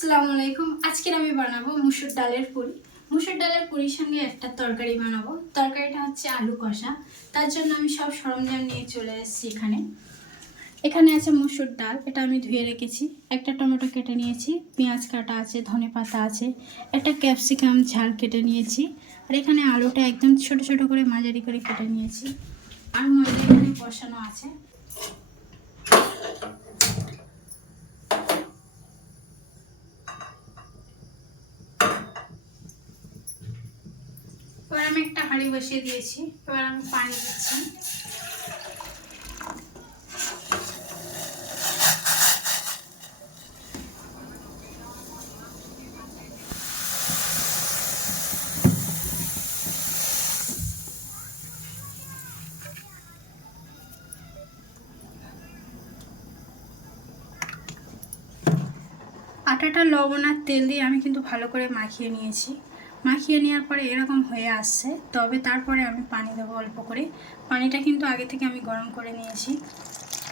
আসসালামু আলাইকুম। আজকের আমি বানাবো মুসুর ডালের পুরি। মুসুর ডালের পুরির সঙ্গে একটা তরকারি বানাবো। তরকারিটা হচ্ছে আলু কষা। তার জন্য আমি সব সরঞ্জাম নিয়ে চলে এসেছি এখানে। এখানে আছে মুসুর ডাল, এটা আমি ধুয়ে রেখেছি। একটা টমেটো কেটে নিয়েছি, পেঁয়াজ কাটা আছে, ধনে পাতা আছে, একটা ক্যাপসিকাম ঝাল কেটে নিয়েছি। আর এখানে আলুটা একদম ছোট ছোট করে মাঝারি করে কেটে নিয়েছি। আর ময়দা এখানে বসানো আছে এবার হাঁড়ি বসিয়ে দিয়েছি। এবার আমি পানি দিচ্ছি। আটাটা লবণ আর তেল দিয়ে আমি কিন্তু ভালো করে মাখিয়ে নিয়েছি। মাখিয়ে নেওয়ার পরে এরকম হয়ে আসছে। তবে তারপরে আমি পানি দেবো অল্প করে। পানিটা কিন্তু আগে থেকে আমি গরম করে নিয়েছি।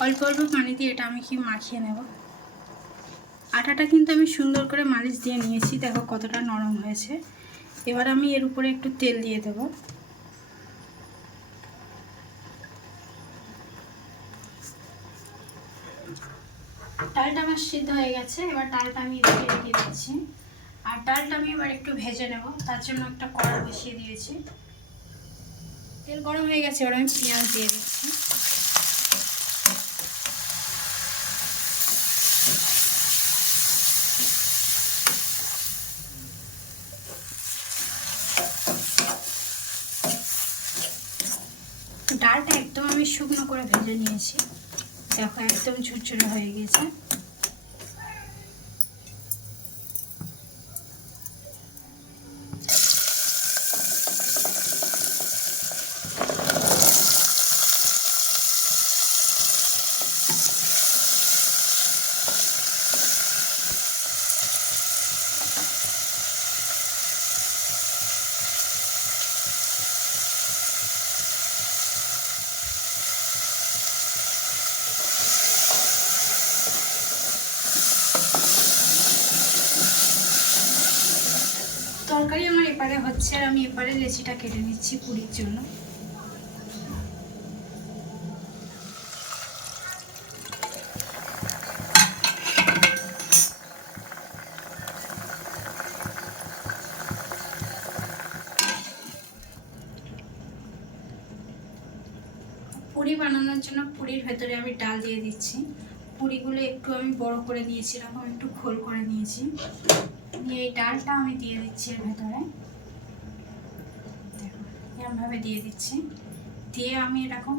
অল্প অল্প পানি দিয়ে এটা আমি কি মাখিয়ে নেব? আটাটা কিন্তু আমি সুন্দর করে মালিশ দিয়ে নিয়েছি। দেখো কতটা নরম হয়েছে। এবার আমি এর উপরে একটু তেল দিয়ে দেবো। ডালটা আমার সিদ্ধ হয়ে গেছে। এবার ডালটা আমি এদিকে রেখে দিচ্ছি। আর ডালটা আমি এবার একটু ভেজে নেব। তার জন্য একটা কড়া বসিয়ে দিয়েছি। তেল গরম হয়ে গেছে, এবার আমি পেঁয়াজ দিয়ে দিচ্ছি। ডালটা একদম আমি শুকনো করে ভেজে নিয়েছি। দেখো একদম ঝুরঝুরে হয়ে গেছে। তরকারি আমার এপারে হচ্ছে আর আমি এপারে লেচিটা কেটে নিচ্ছি পুরীর জন্য। পুরি বানানোর জন্য পুরির ভেতরে আমি ডাল দিয়ে দিচ্ছি। পুরিগুলো একটু আমি বড় করে নিয়েছি এরকম একটু খোল করে নিয়েছি। নিয়ে এই ডালটা আমি দিয়ে দিচ্ছি এর ভেতরে। দেখো, এরমভাবে দিয়ে দিচ্ছি। দিয়ে আমি এরকম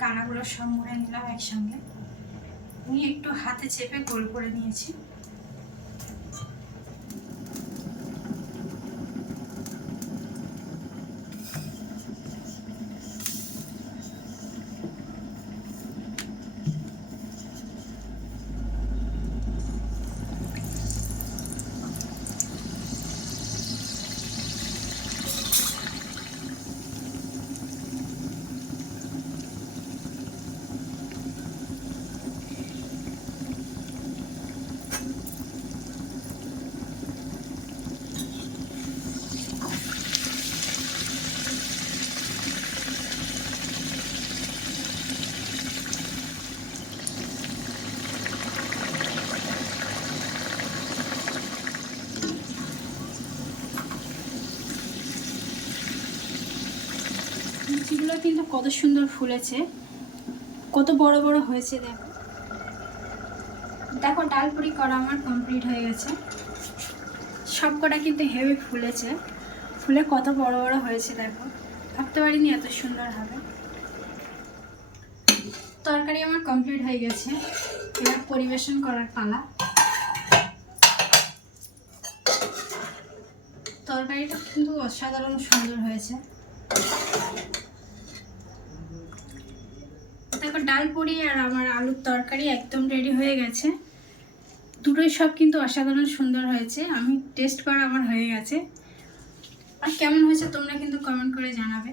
কানাগুলো সব মুড়ে নিলাম একসঙ্গে। নিয়ে একটু হাতে চেপে গোল করে নিয়েছি। লুচিগুলো কিন্তু কত সুন্দর ফুলেছে। কত বড় বড় হয়েছে দেখো। দেখো, ডাল পুরি করা আমার কমপ্লিট হয়ে গেছে। সব কটা কিন্তু হেভি ফুলেছে। ফুলে কত বড় বড় হয়েছে দেখো। ভাবতে পারিনি এত সুন্দর হবে। তরকারি আমার কমপ্লিট হয়ে গেছে। এবার পরিবেশন করার পালা। তরকারিটা কিন্তু অসাধারণ সুন্দর হয়েছে দেখো ডাল পড়ি আর আমার আলুর তরকারি একদম রেডি হয়ে গেছে। দুটোই সব কিন্তু অসাধারণ সুন্দর হয়েছে। আমি টেস্ট করা আমার হয়ে গেছে। আর কেমন হয়েছে তোমরা কিন্তু কমেন্ট করে জানাবে।